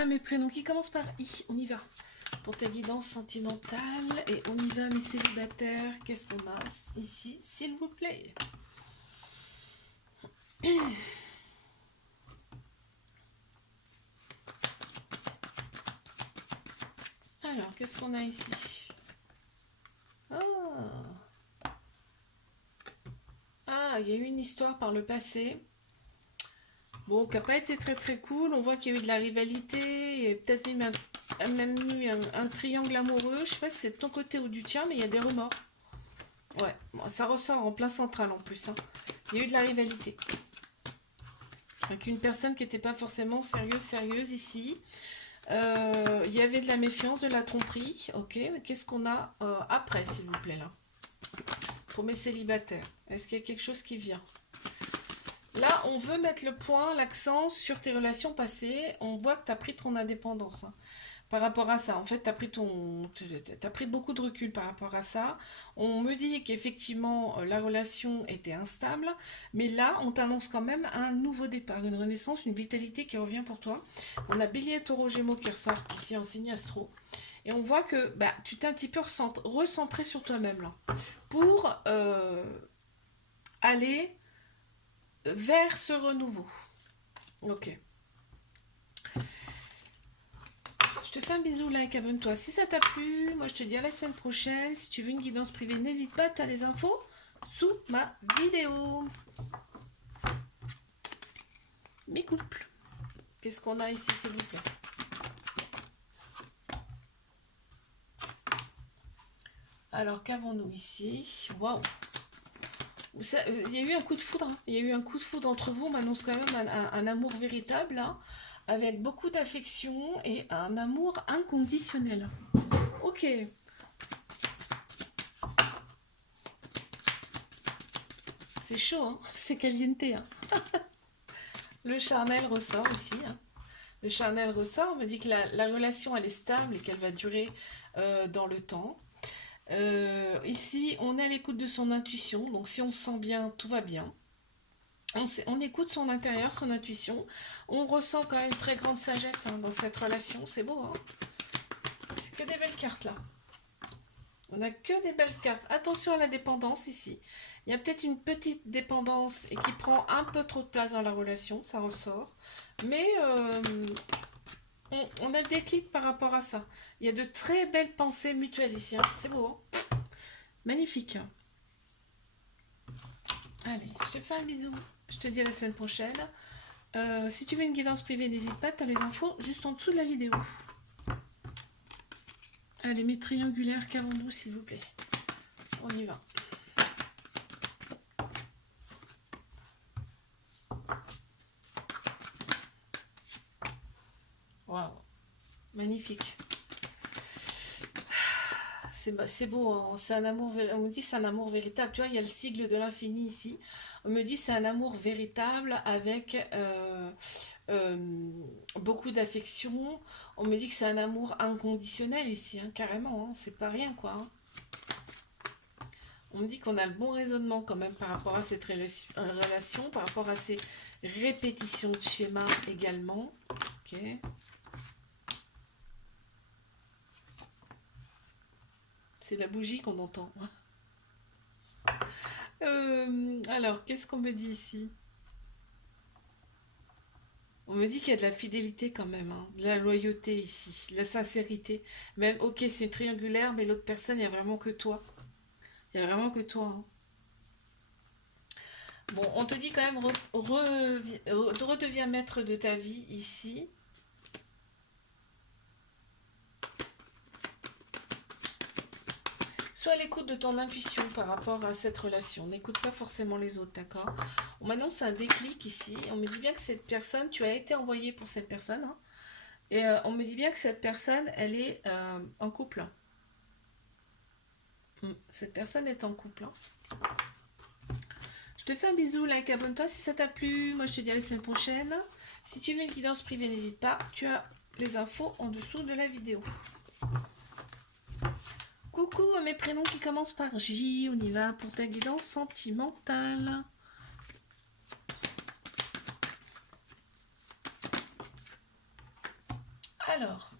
Ah, mes prénoms qui commencent par I. On y va. Pour ta guidance sentimentale. Et on y va, mes célibataires. Qu'est-ce qu'on a ici, s'il vous plaît? Alors, qu'est-ce qu'on a ici? Ah, il y a eu une histoire par le passé. Bon, qui n'a pas été très très cool. On voit qu'il y a eu de la rivalité. Il y a peut-être même eu un triangle amoureux. Je sais pas si c'est de ton côté ou du tien, mais il y a des remords. Ouais, bon, ça ressort en plein central en plus, hein. Il y a eu de la rivalité. Avec une personne qui n'était pas forcément sérieuse ici. Il y avait de la méfiance, de la tromperie. Ok, mais qu'est-ce qu'on a après, s'il vous plaît, là? Pour mes célibataires, est-ce qu'il y a quelque chose qui vient? Là, on veut mettre le point, l'accent sur tes relations passées. On voit que tu as pris ton indépendance, hein, par rapport à ça. En fait, t'as pris beaucoup de recul par rapport à ça. On me dit qu'effectivement, la relation était instable. Mais là, on t'annonce quand même un nouveau départ, une renaissance, une vitalité qui revient pour toi. On a Bélier, Taureau, Gémeaux qui ressort ici en signe astro. Et on voit que bah, tu t'es un petit peu recentré sur toi-même là. Pour aller vers ce renouveau. Ok. Je te fais un bisou, like, abonne-toi si ça t'a plu. Moi, je te dis à la semaine prochaine. Si tu veux une guidance privée, n'hésite pas, tu as les infos sous ma vidéo. Mes couples. Qu'est-ce qu'on a ici, s'il vous plaît? Alors, qu'avons-nous ici? Waouh! Il y a eu un coup de foudre, hein. Il y a eu un coup de foudre entre vous. On m'annonce quand même un amour véritable, hein, avec beaucoup d'affection et un amour inconditionnel. Ok. C'est chaud, hein. C'est caliente, hein. Le charnel ressort ici, hein. Le charnel ressort, me dit que la relation elle est stable et qu'elle va durer dans le temps. Ici, on est à l'écoute de son intuition, donc si on se sent bien, tout va bien. On écoute son intérieur, son intuition. On ressent quand même une très grande sagesse, hein, dans cette relation. C'est beau, hein? C'est que des belles cartes là. On n'a que des belles cartes. Attention à la dépendance ici. Il y a peut-être une petite dépendance et qui prend un peu trop de place dans la relation, ça ressort. Mais on a des clics par rapport à ça. Il y a de très belles pensées mutuelles ici, hein. C'est beau, hein? Magnifique. Allez, je te fais un bisou. Je te dis à la semaine prochaine. Si tu veux une guidance privée, n'hésite pas, tu as les infos juste en dessous de la vidéo. Allez, mes triangulaires, qu'avons-nous, s'il vous plaît? On y va. Waouh, magnifique. C'est beau, hein. C'est un amour, on me dit c'est un amour véritable. Tu vois, il y a le sigle de l'infini ici. On me dit c'est un amour véritable avec euh, beaucoup d'affection. On me dit que c'est un amour inconditionnel ici, hein, carrément, hein. C'est pas rien, quoi, hein. On me dit qu'on a le bon raisonnement quand même par rapport à cette relation, par rapport à ces répétitions de schémas également. Ok. C'est la bougie qu'on entend. Alors, qu'est-ce qu'on me dit ici? On me dit qu'il y a de la fidélité quand même, hein, de la loyauté ici, de la sincérité. Même, ok, c'est une triangulaire, mais l'autre personne, il n'y a vraiment que toi. Il n'y a vraiment que toi, hein. Bon, on te dit quand même, redeviens maître de ta vie ici. Sois à l'écoute de ton intuition par rapport à cette relation. N'écoute pas forcément les autres, d'accord? On m'annonce un déclic ici. On me dit bien que cette personne, tu as été envoyé pour cette personne, hein. Et on me dit bien que cette personne, elle est en couple. Cette personne est en couple, hein. Je te fais un bisou, like, abonne-toi si ça t'a plu. Moi, je te dis à la semaine prochaine. Si tu veux une guidance privée, n'hésite pas. Tu as les infos en dessous de la vidéo. Coucou à mes prénoms qui commencent par J. On y va pour ta guidance sentimentale. Alors,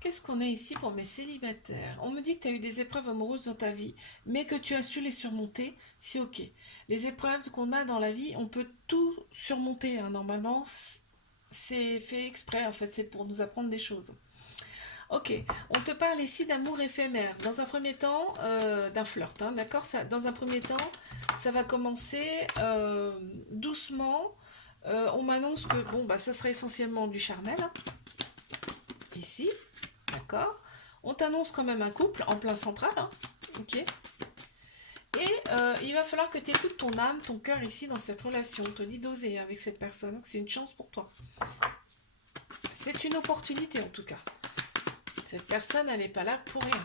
qu'est-ce qu'on a ici pour mes célibataires? On me dit que tu as eu des épreuves amoureuses dans ta vie, mais que tu as su les surmonter, c'est ok. Les épreuves qu'on a dans la vie, on peut tout surmonter, hein. Normalement, c'est fait exprès, en fait, c'est pour nous apprendre des choses. Ok, on te parle ici d'amour éphémère. Dans un premier temps, d'un flirt, hein, d'accord? Dans un premier temps, ça va commencer doucement. On m'annonce que bon, bah, ça sera essentiellement du charnel, hein, ici, d'accord? On t'annonce quand même un couple en plein central, hein, ok? Et il va falloir que tu écoutes ton âme, ton cœur ici dans cette relation. On te dit d'oser avec cette personne, c'est une chance pour toi. C'est une opportunité en tout cas. Cette personne, elle n'est pas là pour rien.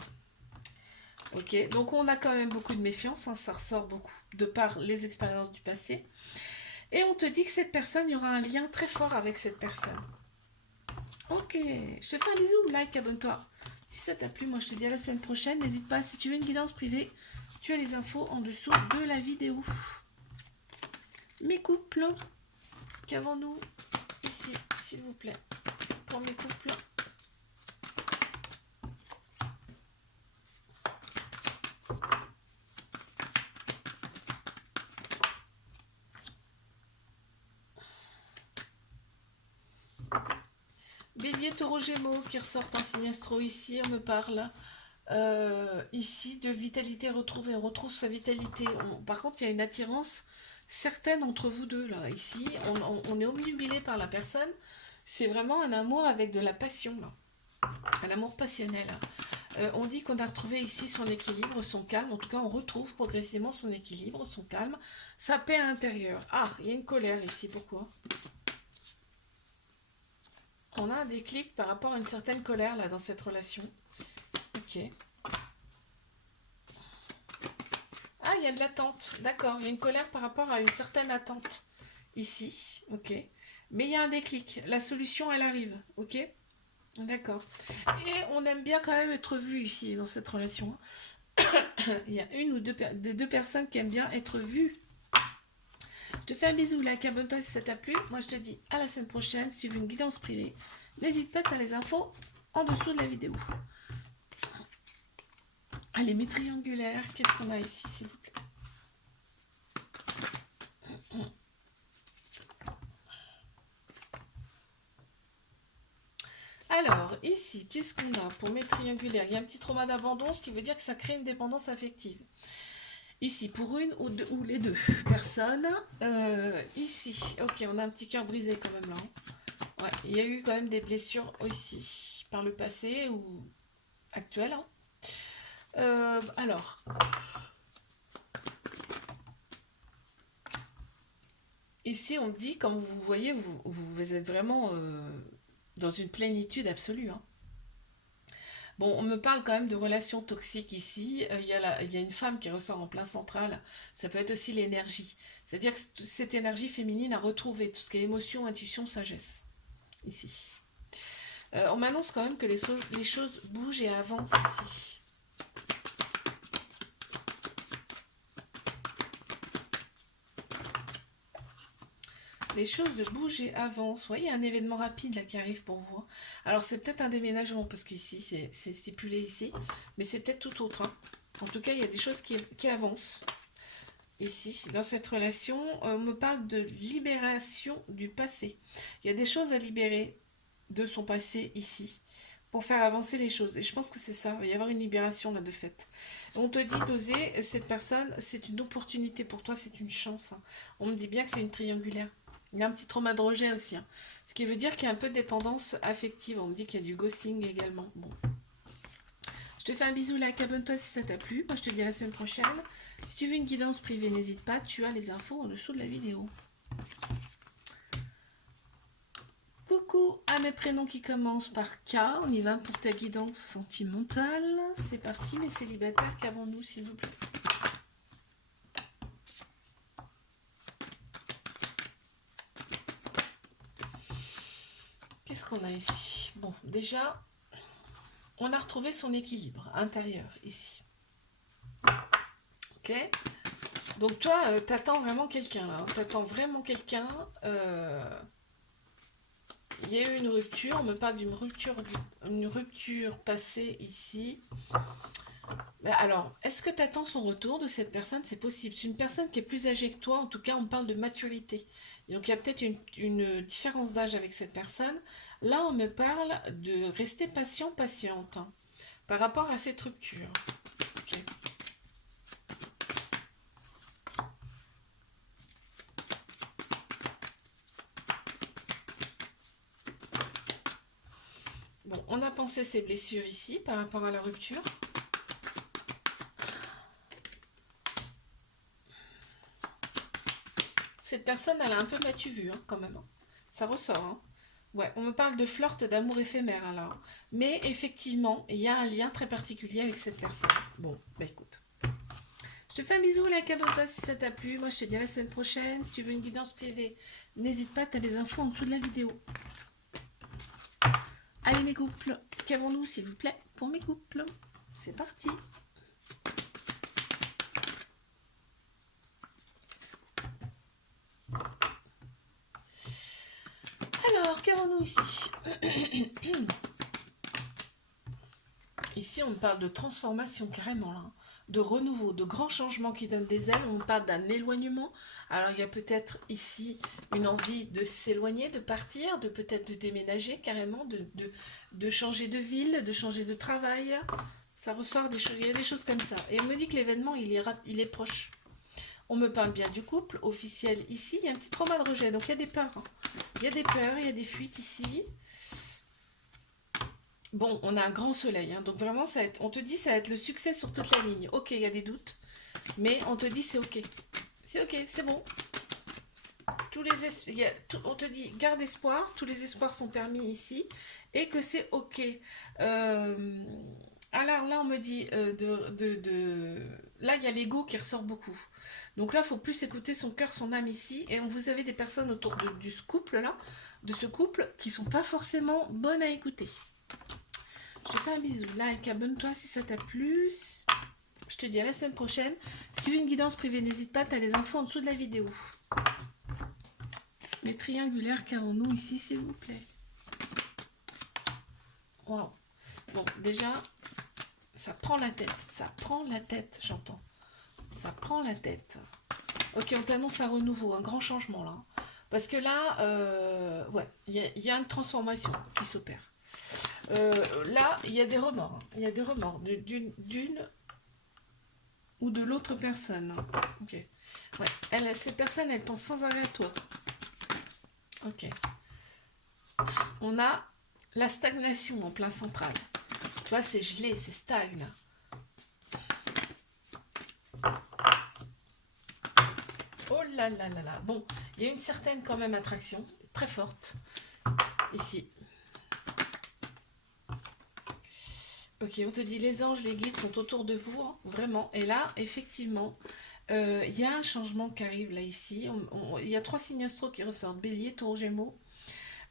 Ok, donc on a quand même beaucoup de méfiance, hein, ça ressort beaucoup de par les expériences du passé. Et on te dit que cette personne, il y aura un lien très fort avec cette personne. Ok, je te fais un bisou, like, abonne-toi. Si ça t'a plu, moi je te dis à la semaine prochaine. N'hésite pas, si tu veux une guidance privée, tu as les infos en dessous de la vidéo. Mes couples, qu'avons-nous ici, s'il vous plaît, pour mes couples? Bélier, taureau, gémeaux qui ressortent en signe astro ici, on me parle ici de vitalité retrouvée, on retrouve sa vitalité. Par contre, il y a une attirance certaine entre vous deux là. Ici, on est obnubilé par la personne. C'est vraiment un amour avec de la passion là, un amour passionnel. On dit qu'on a retrouvé ici son équilibre, son calme. En tout cas, on retrouve progressivement son équilibre, son calme, sa paix intérieure. Ah, il y a une colère ici. Pourquoi? On a un déclic par rapport à une certaine colère là dans cette relation. Ok. Ah, il y a de l'attente. D'accord, il y a une colère par rapport à une certaine attente. Ici, ok. Mais il y a un déclic. La solution, elle arrive, ok. D'accord. Et on aime bien quand même être vu ici dans cette relation. Il y a une ou des deux personnes qui aiment bien être vues. Je te fais un bisou, like, abonne-toi si ça t'a plu. Moi, je te dis à la semaine prochaine. Si tu veux une guidance privée, n'hésite pas, tu as les infos en dessous de la vidéo. Allez, mes triangulaires, qu'est-ce qu'on a ici, s'il vous plaît? Alors, ici, qu'est-ce qu'on a pour mes triangulaires? Il y a un petit trauma d'abandon, ce qui veut dire que ça crée une dépendance affective. Ici, pour une ou les deux personnes. Ici, ok, on a un petit cœur brisé quand même là, hein. Ouais, il y a eu quand même des blessures ici, par le passé ou actuel, hein. Alors, ici, on dit, comme vous voyez, vous êtes vraiment dans une plénitude absolue, hein. Bon, on me parle quand même de relations toxiques ici. Il y a une femme qui ressort en plein central. Ça peut être aussi l'énergie. C'est-à-dire que cette énergie féminine a retrouvé tout ce qui est émotion, intuition, sagesse. Ici. On m'annonce quand même que les choses bougent et avancent ici. Les choses bougent et avancent. Vous voyez, il y a un événement rapide là qui arrive pour vous, hein. Alors c'est peut-être un déménagement parce qu'ici c'est stipulé ici, mais c'est peut-être tout autre, hein. En tout cas, il y a des choses qui avancent. Ici, dans cette relation, on me parle de libération du passé. Il y a des choses à libérer de son passé ici pour faire avancer les choses. Et je pense que c'est ça, il va y avoir une libération là de fait. On te dit d'oser, cette personne, c'est une opportunité pour toi, c'est une chance, hein. On me dit bien que c'est une triangulaire. Il y a un petit trauma de rejet aussi, hein. Ce qui veut dire qu'il y a un peu de dépendance affective. On me dit qu'il y a du ghosting également. Bon. Je te fais un bisou, like, abonne-toi si ça t'a plu. Moi, je te dis à la semaine prochaine. Si tu veux une guidance privée, n'hésite pas. Tu as les infos en dessous de la vidéo. Coucou à mes prénoms qui commencent par K. On y va pour ta guidance sentimentale. C'est parti, mes célibataires. Qu'avons-nous, s'il vous plaît? Qu'est-ce qu'on a ici? Bon, déjà, on a retrouvé son équilibre intérieur ici. Ok. Donc toi, t'attends vraiment quelqu'un là. T'attends vraiment quelqu'un. Il y a eu une rupture. On me parle d'une rupture passée ici. Alors, est-ce que tu attends son retour de cette personne? C'est possible. C'est une personne qui est plus âgée que toi. En tout cas, on parle de maturité. Et donc, il y a peut-être une différence d'âge avec cette personne. Là, on me parle de rester patient, patiente hein, par rapport à cette rupture. Ok. Bon, on a pensé ces blessures ici par rapport à la rupture. Cette personne, elle a un peu matu vu, hein, quand même. Hein. Ça ressort. Hein. Ouais, on me parle de flirt d'amour éphémère, alors. Mais effectivement, il y a un lien très particulier avec cette personne. Bon, bah écoute. Je te fais un bisou, like, abonne-toi si ça t'a plu. Moi, je te dis à la semaine prochaine. Si tu veux une guidance privée, n'hésite pas, tu as les infos en dessous de la vidéo. Allez, mes couples, qu'avons-nous, s'il vous plaît, pour mes couples? C'est parti. Alors, qu'avons-nous ici? Ici, on me parle de transformation carrément, là. De renouveau, de grands changements qui donnent des ailes. On parle d'un éloignement. Alors, il y a peut-être ici une envie de s'éloigner, de partir, de peut-être de déménager carrément, de changer de ville, de changer de travail. Ça ressort des choses, il y a des choses comme ça. Et on me dit que l'événement, il est proche. On me parle bien du couple officiel ici. Il y a un petit trauma de rejet, donc il y a des peurs. Hein. Il y a des peurs, il y a des fuites ici. Bon, on a un grand soleil, hein, donc vraiment, on te dit ça va être le succès sur toute la ligne. Ok, il y a des doutes, mais on te dit c'est ok. C'est ok, c'est bon. On te dit garde espoir, tous les espoirs sont permis ici, et que c'est ok. Alors là, on me dit là, il y a l'ego qui ressort beaucoup. Donc là, il faut plus écouter son cœur, son âme ici, et vous avez des personnes autour de ce couple-là, de ce couple, qui sont pas forcément bonnes à écouter. Je te fais un bisou, like, abonne-toi si ça t'a plu. Je te dis à la semaine prochaine. Si tu veux une guidance privée, n'hésite pas, tu as les infos en dessous de la vidéo. Les triangulaires qu'avons-nous ici, s'il vous plaît? Wow. Bon, déjà, ça prend la tête, j'entends. Ça prend la tête. Ok, on t'annonce un renouveau, un grand changement là. Parce que là, ouais, il y a une transformation qui s'opère. Là, il y a des remords. Il y a des remords d'une ou de l'autre personne. Ok. Ouais. Cette personne, elle pense sans arrêt à toi. Ok. On a la stagnation en plein central. Tu vois, c'est gelé, c'est stagne. Oh là là là là. Bon, il y a une certaine quand même attraction, très forte, ici. Ok, on te dit les anges, les guides sont autour de vous, hein, vraiment. Et là, effectivement, il y a un changement qui arrive là, ici. Il y a 3 signes astro qui ressortent, Bélier, Taureau, Gémeaux.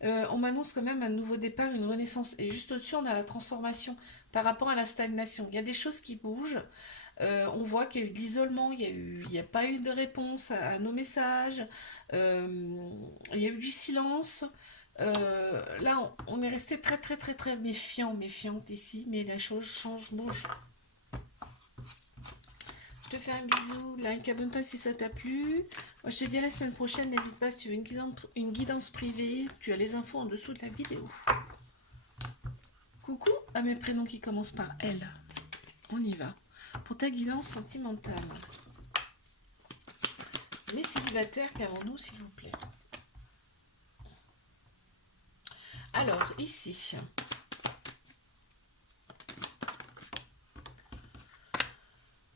On m'annonce quand même un nouveau départ, une renaissance. Et juste au-dessus, on a la transformation par rapport à la stagnation. Il y a des choses qui bougent. On voit qu'il y a eu de l'isolement, il n'y a pas eu de réponse à nos messages. Il y a eu du silence. Là, on est resté très très très très méfiante ici, mais la chose change, bouge. Je te fais un bisou, like, abonne-toi si ça t'a plu. Moi, je te dis à la semaine prochaine, n'hésite pas si tu veux une guidance privée, tu as les infos en dessous de la vidéo. Coucou à mes prénoms qui commencent par L. On y va. Pour ta guidance sentimentale. Mes célibataires, qu'avons-nous s'il vous plaît? Alors, ici,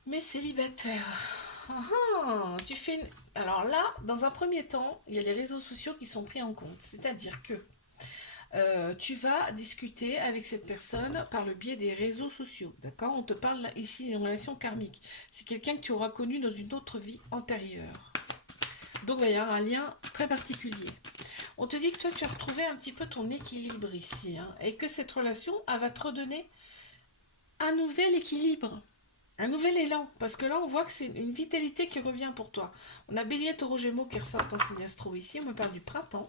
mes célibataires. Tu fais une... Alors là, dans un premier temps, il y a les réseaux sociaux qui sont pris en compte. C'est-à-dire que tu vas discuter avec cette personne par le biais des réseaux sociaux. D'accord? On te parle ici d'une relation karmique. C'est quelqu'un que tu auras connu dans une autre vie antérieure. Donc, il va y avoir un lien très particulier. On te dit que toi, tu as retrouvé un petit peu ton équilibre ici, hein, et que cette relation, elle va te redonner un nouvel équilibre, un nouvel élan. Parce que là, on voit que c'est une vitalité qui revient pour toi. On a Bélier, Taureau, Gémeaux qui ressortent en signe astro ici. On me parle du printemps.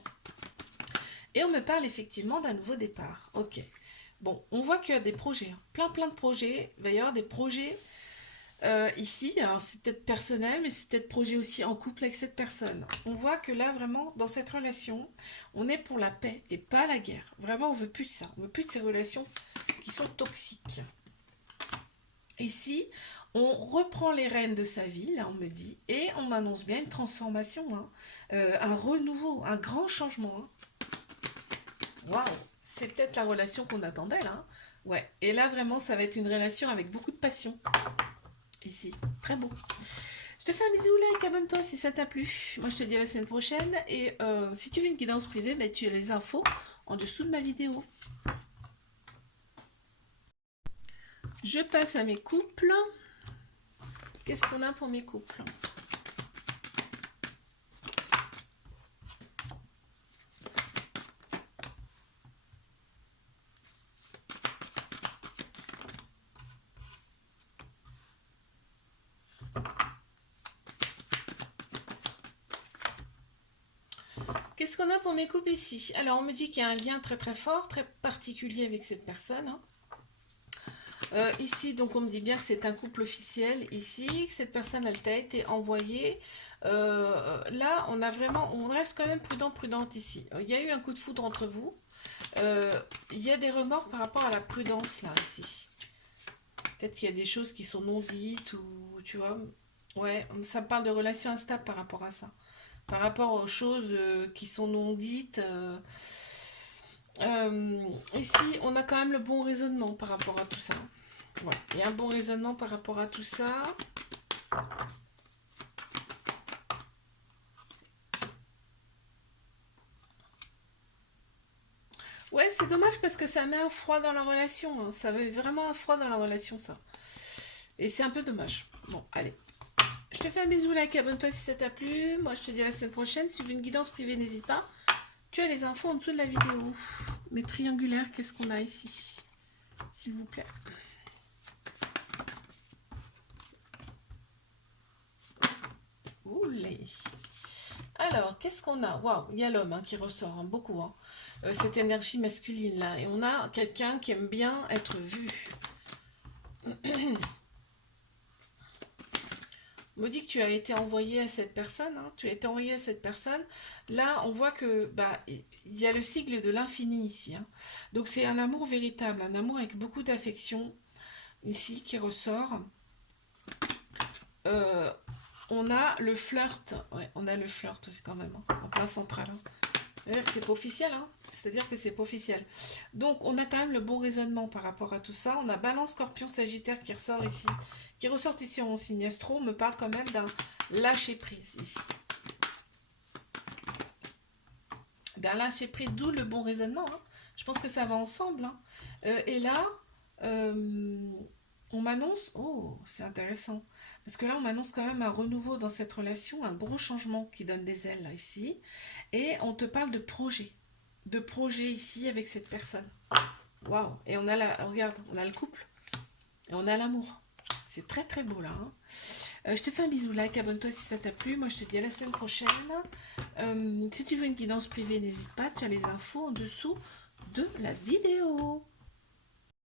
Et on me parle effectivement d'un nouveau départ. Ok. Bon, on voit qu'il y a des projets, hein. Plein de projets. Il va y avoir des projets ici. Alors c'est peut-être personnel, mais c'est peut-être projet aussi en couple avec cette personne. On voit que là, vraiment, dans cette relation, on est pour la paix et pas la guerre. Vraiment, on veut plus de ça. On veut plus de ces relations qui sont toxiques. Ici, on reprend les rênes de sa vie, là on me dit, et on m'annonce bien une transformation, hein. Un renouveau, un grand changement, hein. Waouh, c'est peut-être la relation qu'on attendait là, hein. Ouais, et là vraiment ça va être une relation avec beaucoup de passion. Ici, très beau. Je te fais un bisou, like, abonne-toi si ça t'a plu. Moi je te dis à la semaine prochaine, et si tu veux une guidance privée, bah, tu as les infos en dessous de ma vidéo. Je passe à mes couples. Qu'est-ce qu'on a pour mes couples? Qu'est-ce qu'on a pour mes couples ici? Alors, on me dit qu'il y a un lien très fort, très particulier avec cette personne, hein. Ici, donc, on me dit bien que c'est un couple officiel. Ici, que cette personne, elle t'a été envoyée. Là, on reste quand même prudente ici. Il y a eu un coup de foudre entre vous. Il y a des remords par rapport à la prudence, là, ici. Peut-être qu'il y a des choses qui sont non dites ou, tu vois. Ouais, ça me parle de relations instables par rapport à ça. Par rapport aux choses qui sont non dites. Ici, on a quand même le bon raisonnement par rapport à tout ça. Ouais, il y a un bon raisonnement par rapport à tout ça. Ouais, c'est dommage parce que ça met un froid dans la relation, hein. Ça met vraiment un froid dans la relation, ça. Et c'est un peu dommage. Bon, allez. Je te fais un bisou, like, abonne-toi si ça t'a plu. Moi, je te dis à la semaine prochaine. Si tu veux une guidance privée, n'hésite pas. Tu as les infos en dessous de la vidéo. Mes triangulaires, qu'est-ce qu'on a ici? S'il vous plaît. Oulé. Alors, qu'est-ce qu'on a? Waouh, il y a l'homme, hein, qui ressort, hein, beaucoup, hein. Cette énergie masculine là. Et on a quelqu'un qui aime bien être vu. On me dit que tu as été envoyé à cette personne, hein. Tu as été envoyé à cette personne. Là, on voit que bah il y a le sigle de l'infini ici, hein. Donc c'est un amour véritable, un amour avec beaucoup d'affection ici qui ressort. Euh, on a le flirt, ouais, on a le flirt aussi quand même, hein, en plein central, hein. C'est-à-dire que c'est pas officiel, hein. C'est-à-dire que c'est pas officiel. Donc on a quand même le bon raisonnement par rapport à tout ça. On a Balance, Scorpion, Sagittaire qui ressort ici, qui ressort ici en signe astro. On me parle quand même d'un lâcher prise ici. D'un lâcher prise, d'où le bon raisonnement, hein. Je pense que ça va ensemble, hein. Et là, euh, on m'annonce, oh, c'est intéressant, parce que là, on m'annonce quand même un renouveau dans cette relation, un gros changement qui donne des ailes là, ici, et on te parle de projet ici avec cette personne. Waouh! Et on a regarde, on a le couple et on a l'amour. C'est très beau là, hein. Je te fais un bisou, like, abonne-toi si ça t'a plu. Moi, je te dis à la semaine prochaine. Si tu veux une guidance privée, n'hésite pas, tu as les infos en dessous de la vidéo.